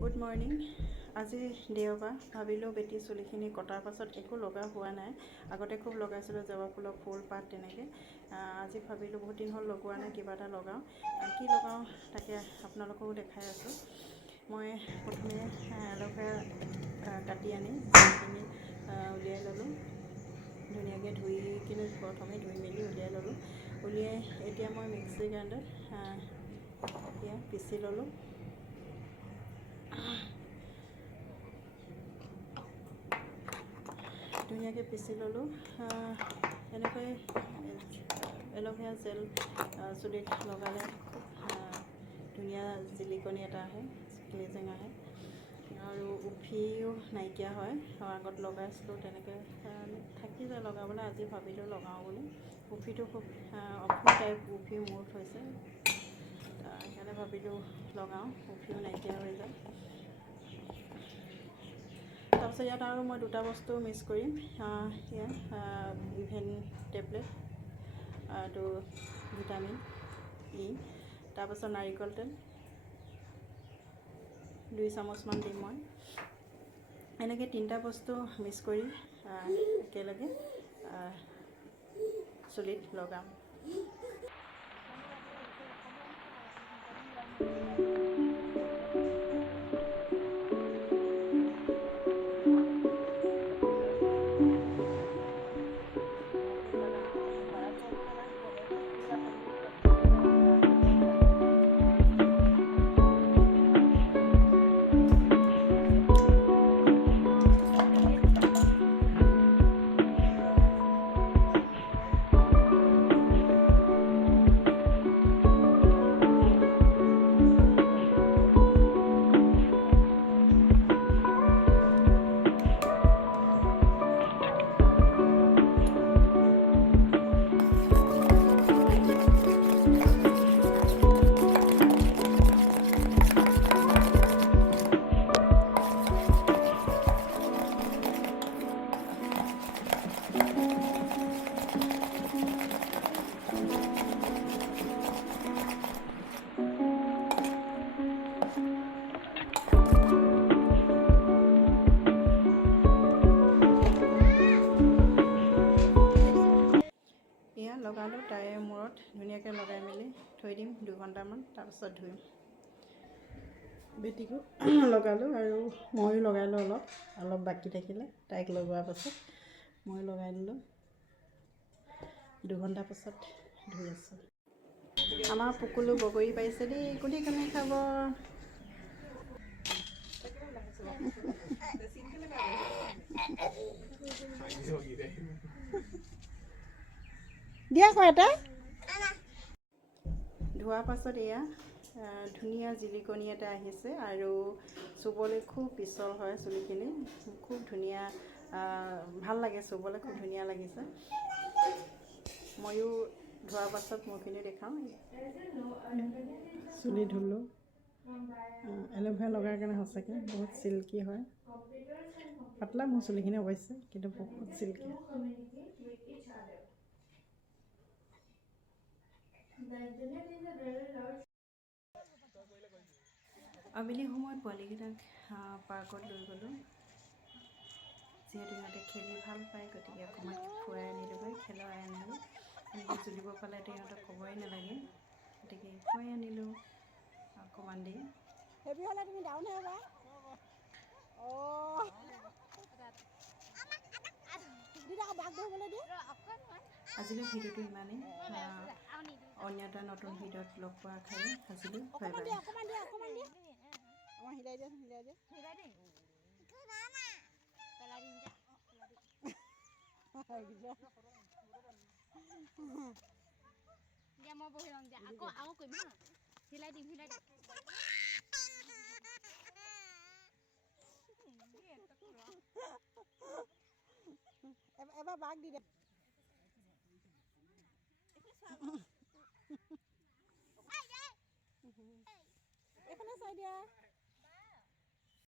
Good morning. আজি দেওবাৰ, ভাবিলোঁ বেটি চুলিখিনি কটাৰ পাছত একো লগা হোৱা নাই। আগতে খুব লগাইছিলোঁ জবা ফুলৰ ফুল পাত তেনেকৈ। আজি ভাবিলোঁ বহুত দিন হ'ল লগোৱা নাই, কিবা এটা লগাওঁ। কি লগাওঁ তাকে আপোনালোককো দেখাই আছোঁ। মই প্ৰথমে এল'ভেৰা কাটি আনি সেইখিনি উলিয়াই ল'লোঁ। ধুনীয়াকৈ ধুই কিনে প্ৰথমে ধুই মেলি উলিয়াই ল'লোঁ। উলিয়াই এতিয়া মই মিক্সি গ্ৰাইণ্ডাৰত এতিয়া পিচি ল'লোঁ। ধুনীয়াকৈ পিচি ল'লোঁ। এনেকৈ এল'ভেৰা জেল চুলিত লগালে খুব ধুনীয়া জিলিকনি এটা আহে, গ্লেজিং আহে আৰু উফিও নাইকিয়া হয়। আগত লগাইছিলোঁ তেনেকৈ থাকি যায় লগাবলৈ। আজি ভাবিলোঁ লগাওঁ বুলি। উফিটো খুব অফি টাইপ উফি মূৰত হৈছে, সেইকাৰণে ভাবিলোঁ লগাওঁ, উফিও নাইকিয়া হৈ যায়। তাৰপিছত ইয়াত আৰু মই দুটা বস্তু মিক্স কৰিম। ইভেন টেবলেট আৰু ভিটামিন ই, তাৰপাছত নাৰিকল তেল 2 চামুচমান দিম মই। এনেকৈ তিনিটা বস্তু মিক্স কৰি একেলগে চুলিত লগাম। লগালোঁ, তাৰে মূৰত ধুনীয়াকৈ লগাই মেলি থৈ দিম 2 ঘণ্টামান, তাৰপিছত ধুইম। বেটিকো লগালোঁ আৰু ময়ো লগালোঁ অলপ বাকী থাকিলে। তাইক লগোৱাৰ পাছত ময়ো লগাই দিলোঁ। 2 ঘণ্টাৰ পাছত ধুই আছোঁ। আমাৰ পুকুলো বগৰী পাৰিছে দেই, কোনে কোনে খাব? দিয়া কয় এটা। ধোৱাৰ পাছত এয়া ধুনীয়া জিলিকনি এটা আহিছে আৰু চুবলৈ খুব পিছল হয় চুলিখিনি, খুব ধুনীয়া, ভাল লাগে চুবলৈ, খুব ধুনীয়া লাগিছে। ময়ো ধোৱাৰ পাছত মোৰখিনি দেখাওঁ। চুলি ধুলোঁ, এল'ভেৰা লগাৰ কাৰণে সঁচাকৈ বহুত চিল্কি হয়। পাতলা মোৰ চুলিখিনি অৱশ্যে, কিন্তু বহুত চিল্কি। আবেলি সময়ত পোৱালীকেইটাক পাৰ্কত লৈ গ'লোঁ। যিহেতু সিহঁতে খেলি ভাল পায়, গতিকে অকণমান ফুৰাই আনিলোগৈ, খেলাই আনিলোঁ। এনেকৈ জুলিব পালেতো সিহঁতক ক'বই নালাগে, গতিকে ফুৰাই আনিলোঁ অকণমান দেৰি। হেভি হ'লে তুমি ডাউনহে হ'বা। আজিলৈ ভিডিঅ'টো ইমানেই। অন্য এটা নতুন ভিডিঅ'ত লগ পোৱা খাই আজিলৈ বাই বাই। মই বহি লওঁ দিয়া, আকৌ কৰিম হা, হিলাই দিম। এবাৰ বাঘ দি দে। এইফালে চাই দিয়া।